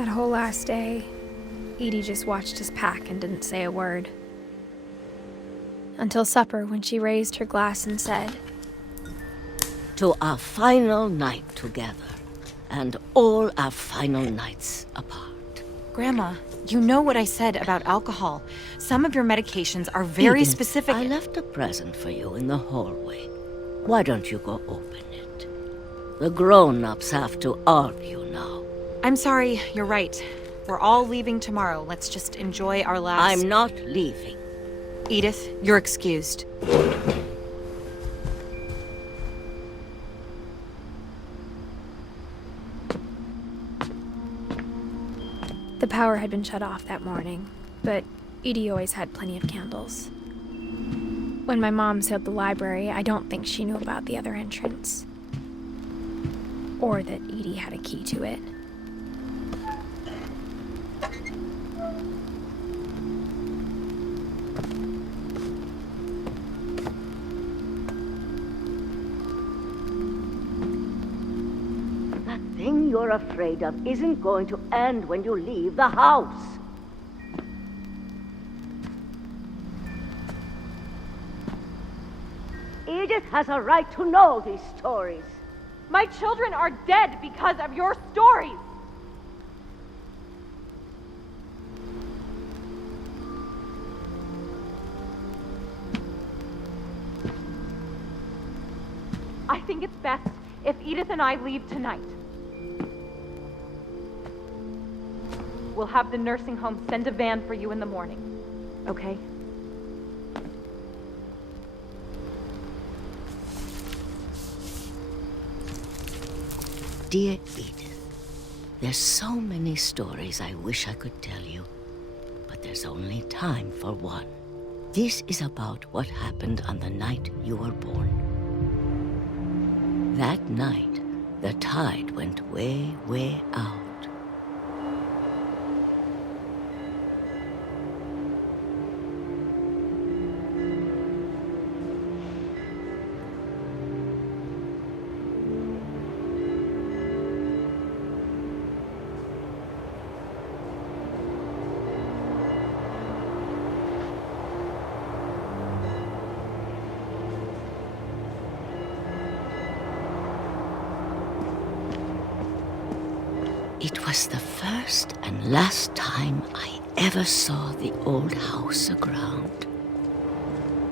That whole last day, Edie just watched us pack and didn't say a word. Until supper, when she raised her glass and said, "To our final night together, and all our final nights apart." Grandma, you know what I said about alcohol. Some of your medications are very Edith, specific. I left a present for you in the hallway. Why don't you go open it? The grown-ups have to argue now. I'm sorry, you're right. We're all leaving tomorrow. Let's just enjoy our last... I'm not leaving. Edith, you're excused. the power had been shut off that morning, but Edie always had plenty of candles. When my mom sealed the library, I don't think she knew about the other entrance. Or that Edie had a key to it. That thing you're afraid of isn't going to end when you leave the house. Edith has a right to know these stories. My children are dead because of your stories! I think it's best if Edith and I leave tonight. We'll have the nursing home send a van for you in the morning, okay? Dear Edith, there's so many stories I wish I could tell you, but there's only time for one. This is about what happened on the night you were born. That night, the tide went way, way out. It was the first and last time I ever saw the old house aground.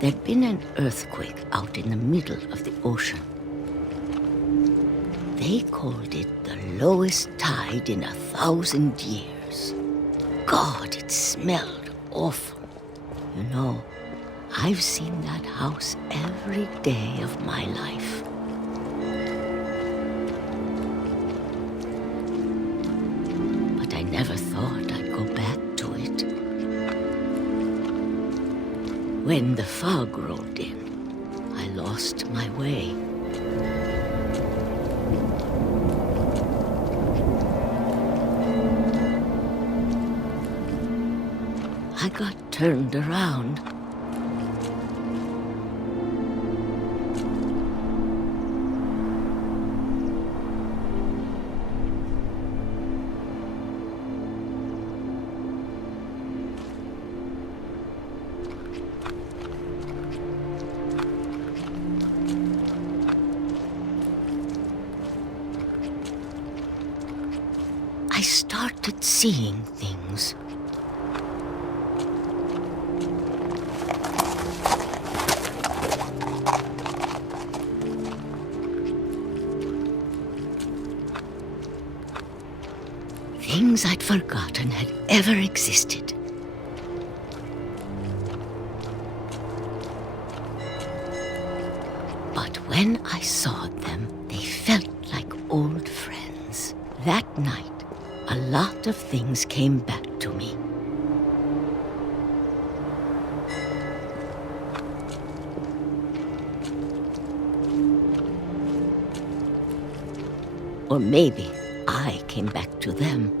There'd been an earthquake out in the middle of the ocean. They called it the lowest tide in 1,000 years. God, it smelled awful. You know, I've seen that house every day of my life. Never thought I'd go back to it. When the fog rolled in, I lost my way. I got turned around. I started seeing things. Things I'd forgotten had ever existed. But when I saw them, they felt like old friends. That night, a lot of things came back to me. Or maybe I came back to them.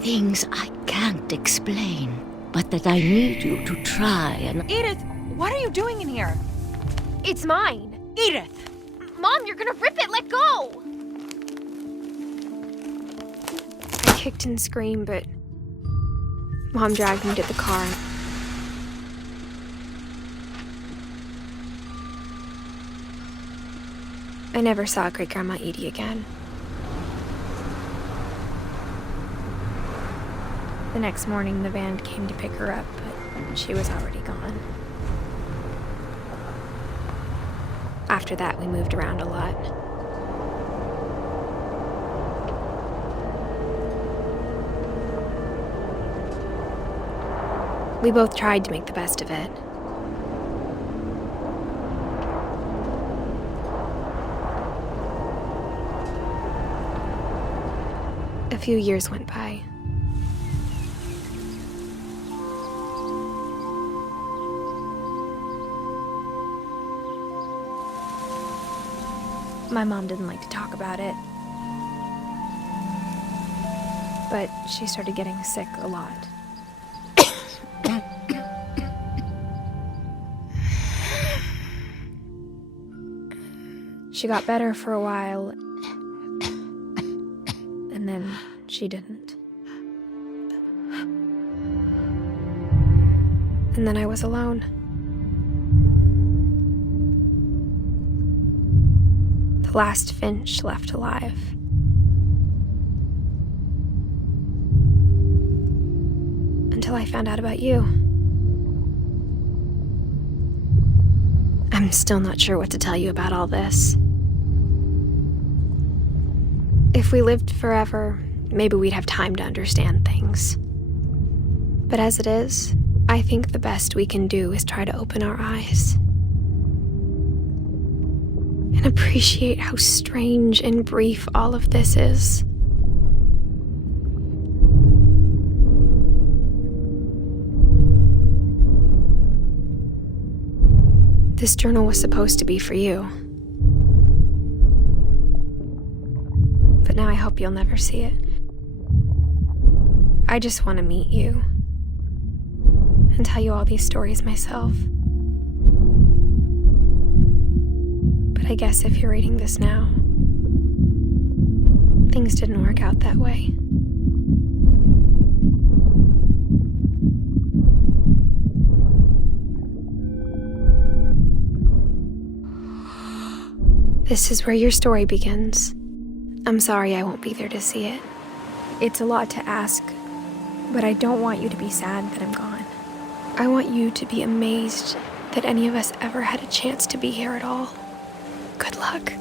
Things I can't explain. but that I need you to try and... Edith, what are you doing in here? It's mine. Edith! Mom, you're gonna rip it! Let go! I kicked and screamed, but Mom dragged me to the car. I never saw Great-Grandma Edie again. The next morning, the van came to pick her up, but she was already gone. After that, we moved around a lot. We both tried to make the best of it. A few years went by. My mom didn't like to talk about it, but she started getting sick a lot. She got better for a while, and then she didn't. And then I was alone. The last Finch left alive. Until I found out about you. I'm still not sure what to tell you about all this. If we lived forever, maybe we'd have time to understand things. But as it is, I think the best we can do is try to open our eyes. And appreciate how strange and brief all of this is. This journal was supposed to be for you. But now I hope you'll never see it. I just want to meet you and tell you all these stories myself. But I guess if you're reading this now, things didn't work out that way. This is where your story begins. I'm sorry I won't be there to see it. It's a lot to ask, but I don't want you to be sad that I'm gone. I want you to be amazed that any of us ever had a chance to be here at all. Good luck.